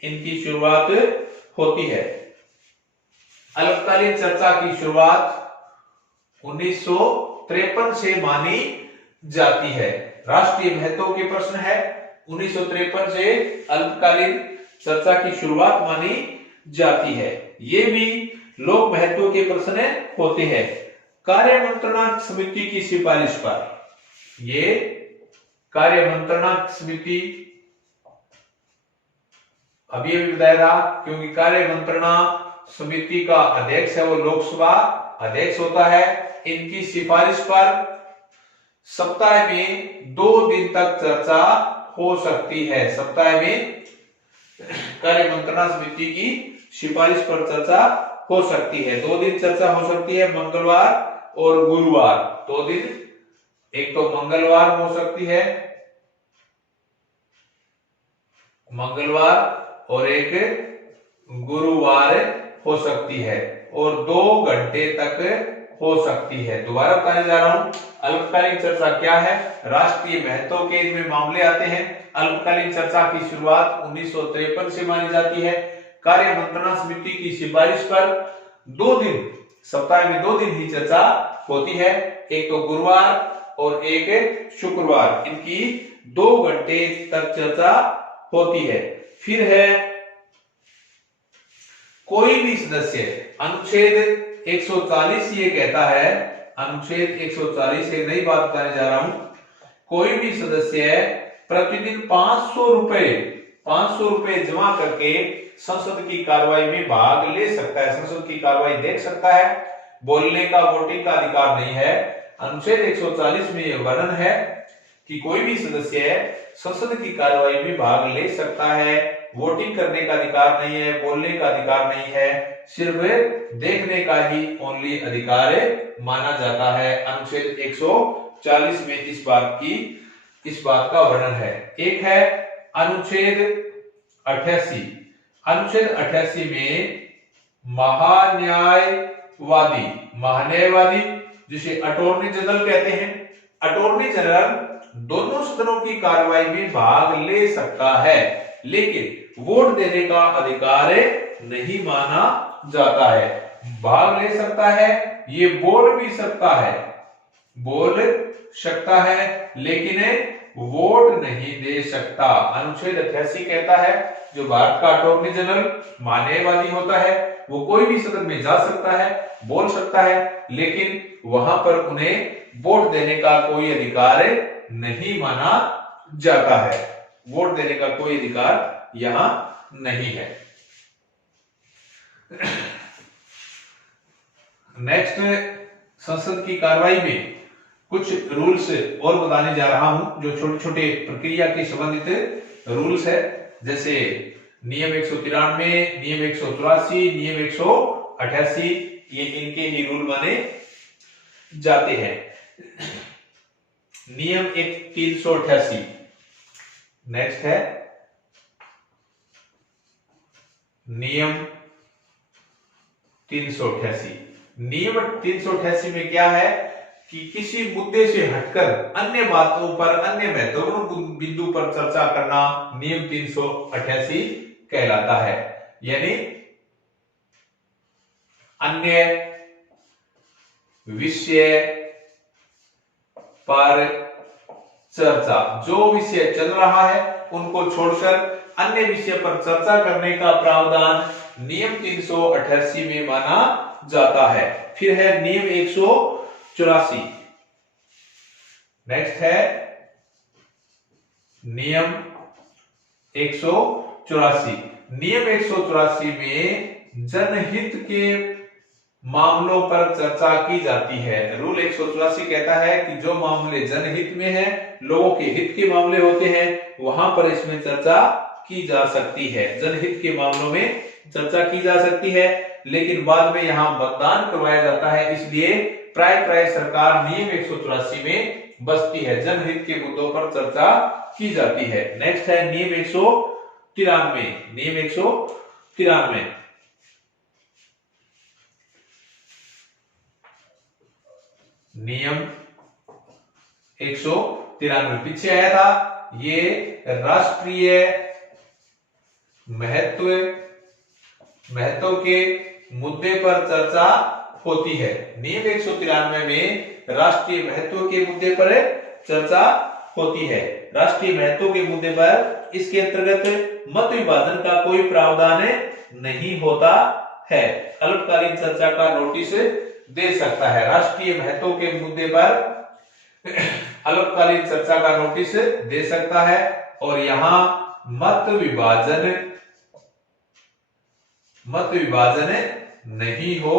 इनकी शुरुआत होती है। अल्पकालीन चर्चा की शुरुआत 1953 से मानी जाती है। राष्ट्रीय महत्व के प्रश्न है, 1953 से अल्पकालीन चर्चा की शुरुआत मानी जाती है। ये भी लोक महत्व के प्रश्न होते हैं। कार्य मंत्रणा समिति की सिफारिश पर, ये कार्य मंत्रणा समिति अभी अभी बताया था, क्योंकि कार्य मंत्रणा समिति का अध्यक्ष है वो लोकसभा अध्यक्ष होता है। इनकी सिफारिश पर सप्ताह में 2 दिन तक चर्चा हो सकती है। सप्ताह में कार्य मंत्रणा समिति की सिफारिश पर चर्चा हो सकती है। 2 दिन चर्चा हो सकती है, मंगलवार और गुरुवार। 2 दिन, एक तो मंगलवार हो सकती है, मंगलवार, और एक गुरुवार हो सकती है, और 2 घंटे तक हो सकती है। दोबारा बताने जा रहा हूं, अल्पकालीन चर्चा क्या है। राष्ट्रीय महत्व के इनमें मामले आते हैं। अल्पकालीन चर्चा की शुरुआत 1953 से मानी जाती है। कार्य मंत्रणा समिति की सिफारिश पर 2 दिन, सप्ताह में 2 दिन ही चर्चा होती है, एक तो गुरुवार और एक शुक्रवार। इनकी 2 घंटे तक चर्चा होती है। फिर है कोई भी सदस्य, अनुच्छेद 140 ये कहता है, अनुच्छेद 140 एक नई बात बताने जा रहा हूं, कोई भी सदस्य प्रतिदिन 500 रुपए जमा करके संसद की कार्रवाई में भाग ले सकता है, संसद की कार्रवाई देख सकता है। बोलने का, वोटिंग का अधिकार नहीं है। अनुच्छेद 140 में यह वर्णन है कि कोई भी सदस्य संसद की कार्रवाई में भाग ले सकता है, वोटिंग करने का अधिकार नहीं है, बोलने का अधिकार नहीं है, सिर्फ देखने का ही ओनली अधिकार माना जाता है। अनुच्छेद 140 में इस बात का वर्णन है। एक है अनुच्छेद 88। अनुच्छेद 88 में महान्यायवादी जिसे अटॉर्नी जनरल कहते हैं, अटॉर्नी जनरल दोनों सदनों की कार्रवाई में भाग ले सकता है, लेकिन वोट देने का अधिकार नहीं माना जाता है। भाग ले सकता है, ये बोल भी सकता है, बोल सकता है, लेकिन वोट नहीं दे सकता। अनुच्छेद 88 कहता है जो भारत का अटॉर्नी जनरल मान्यवादी होता है वो कोई भी सदन में जा सकता है, बोल सकता है, लेकिन वहां पर उन्हें वोट देने का कोई अधिकार नहीं माना जाता है। वोट देने का कोई अधिकार यहां नहीं है। नेक्स्ट, संसद की कार्रवाई में कुछ रूल्स और बताने जा रहा हूं, जो छोटे छोटे प्रक्रिया के संबंधित रूल्स है, जैसे नियम 193, नियम 184, नियम 188, ये इनके ही रूल माने जाते हैं। नियम 388 नेक्स्ट है, नियम 388। नियम 388 में क्या है कि किसी मुद्दे से हटकर अन्य बातों पर, अन्य महत्वपूर्ण बिंदु पर चर्चा करना नियम 388 कहलाता है। यानी अन्य विषय पर चर्चा, जो विषय चल रहा है उनको छोड़कर अन्य विषय पर चर्चा करने का प्रावधान नियम 388 में माना जाता है। फिर है नियम 184। नेक्स्ट है नियम 184। नियम 184 में जनहित के मामलों पर चर्चा की जाती है। रूल 184 कहता है कि जो मामले जनहित में है, लोगों के हित के मामले होते हैं, वहां पर इसमें चर्चा की जा सकती है। जनहित के मामलों में चर्चा की जा सकती है, लेकिन बाद में यहां मतदान करवाया जाता है, इसलिए प्राय सरकार नियम 184 में बसती है। जनहित के मुद्दों पर चर्चा की जाती है। नेक्स्ट है नियम 193। नियम 193 नियम 193 पीछे आया था, ये राष्ट्रीय महत्व के मुद्दे पर चर्चा होती है। नियम 193 में राष्ट्रीय महत्व के मुद्दे पर चर्चा होती है। राष्ट्रीय महत्व के मुद्दे पर इसके अंतर्गत मत विभाजन का कोई प्रावधान नहीं होता है। अल्पकालीन चर्चा का नोटिस दे सकता है। राष्ट्रीय महत्व के मुद्दे पर अल्पकालीन चर्चा का नोटिस दे सकता है, और यहां मत विभाजन मत विभाजन नहीं हो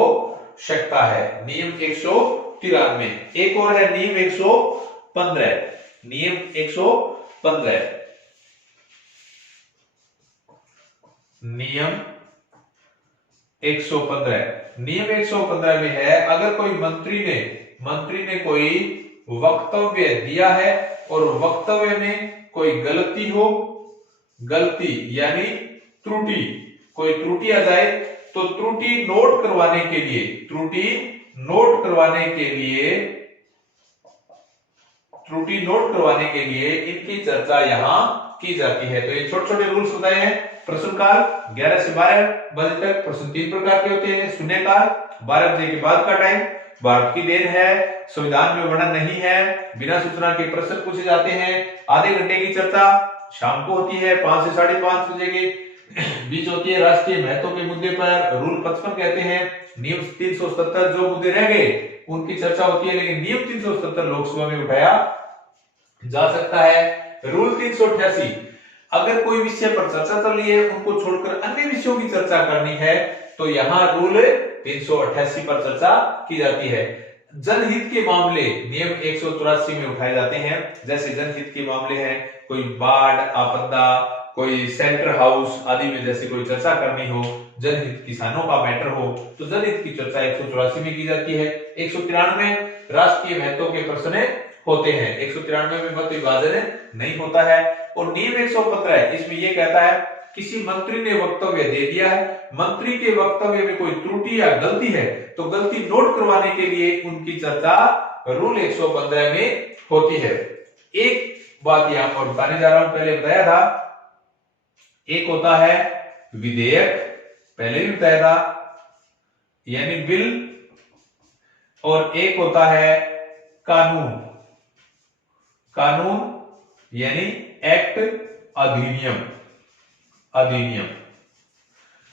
सकता है। नियम 193। एक और है नियम 115। नियम 115। नियम 115। नियम 115 में है, अगर कोई मंत्री ने कोई वक्तव्य दिया है और वक्तव्य में कोई गलती हो, गलती यानी त्रुटि, कोई त्रुटि आ जाए तो त्रुटि नोट करवाने के लिए इनकी चर्चा यहां की जाती है। तो ये छोटे छोटे रूल्स बताए हैं। प्रश्नकाल 11 से 12 बजे तक प्रश्न 3 प्रकार के होते हैं। शून्यकाल 12 बजे के बाद का टाइम, भारत की देन है, संविधान में वर्णन नहीं है, बिना सूचना के प्रश्न पूछे जाते हैं। आधे घंटे की चर्चा शाम को होती है 5 से 5:30 बजे के बीच होती है। राष्ट्रीय महत्व के मुद्दे पर रूल 55 कहते हैं। नियम 377 जो मुद्दे रह गए उनकी चर्चा होती है, लेकिन नियम 377 लोकसभा में उठाया जा सकता है। रूल 388, अगर कोई विषय पर चर्चा चल रही है उनको छोड़कर अन्य विषयों की चर्चा करनी है तो यहाँ रूल 388 पर चर्चा की जाती है। जनहित के मामले नियम 184 में उठाए जाते हैं। जैसे जनहित के मामले हैं, कोई बाढ़ आपदा, कोई सेंटर हाउस आदि में जैसे कोई चर्चा करनी हो, जनहित किसानों का मैटर हो तो जनहित की चर्चा 184 में की जाती है। 193 राष्ट्रीय महत्व के प्रश्न होते हैं। 193 में मत विभाजन नहीं होता है। और नियम 115 इसमें यह कहता है, किसी मंत्री ने वक्तव्य दे दिया है, मंत्री के वक्तव्य में कोई त्रुटि या गलती है तो गलती नोट करवाने के लिए उनकी चर्चा रूल 115 में होती है। एक बात यहां पर बताने जा रहा हूं, पहले बताया था, एक होता है विधेयक, पहले भी बताया था, यानी बिल, और एक होता है कानून, यानी एक्ट, अधिनियम।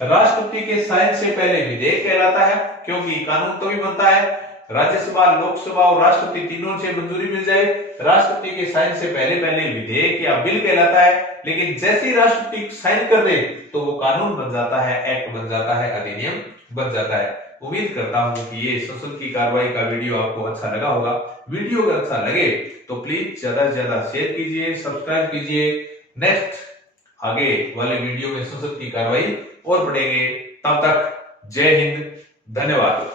राष्ट्रपति के साइन से पहले विधेयक कहलाता है, क्योंकि कानून तो भी बनता है राज्यसभा, लोकसभा और राष्ट्रपति तीनों से मंजूरी मिल जाए। राष्ट्रपति के साइन से पहले विधेयक या बिल कहलाता है, लेकिन जैसे ही राष्ट्रपति साइन कर दे तो वो कानून बन जाता है, एक्ट बन जाता है, अधिनियम बन जाता है। उम्मीद करता हूं कि ये संसद की कार्रवाई का वीडियो आपको अच्छा लगा होगा। वीडियो अगर अच्छा लगे तो प्लीज ज्यादा से ज्यादा शेयर कीजिए, सब्सक्राइब कीजिए। नेक्स्ट आगे वाले वीडियो में संसद की कार्रवाई और बढ़ेंगे। तब तक जय हिंद, धन्यवाद।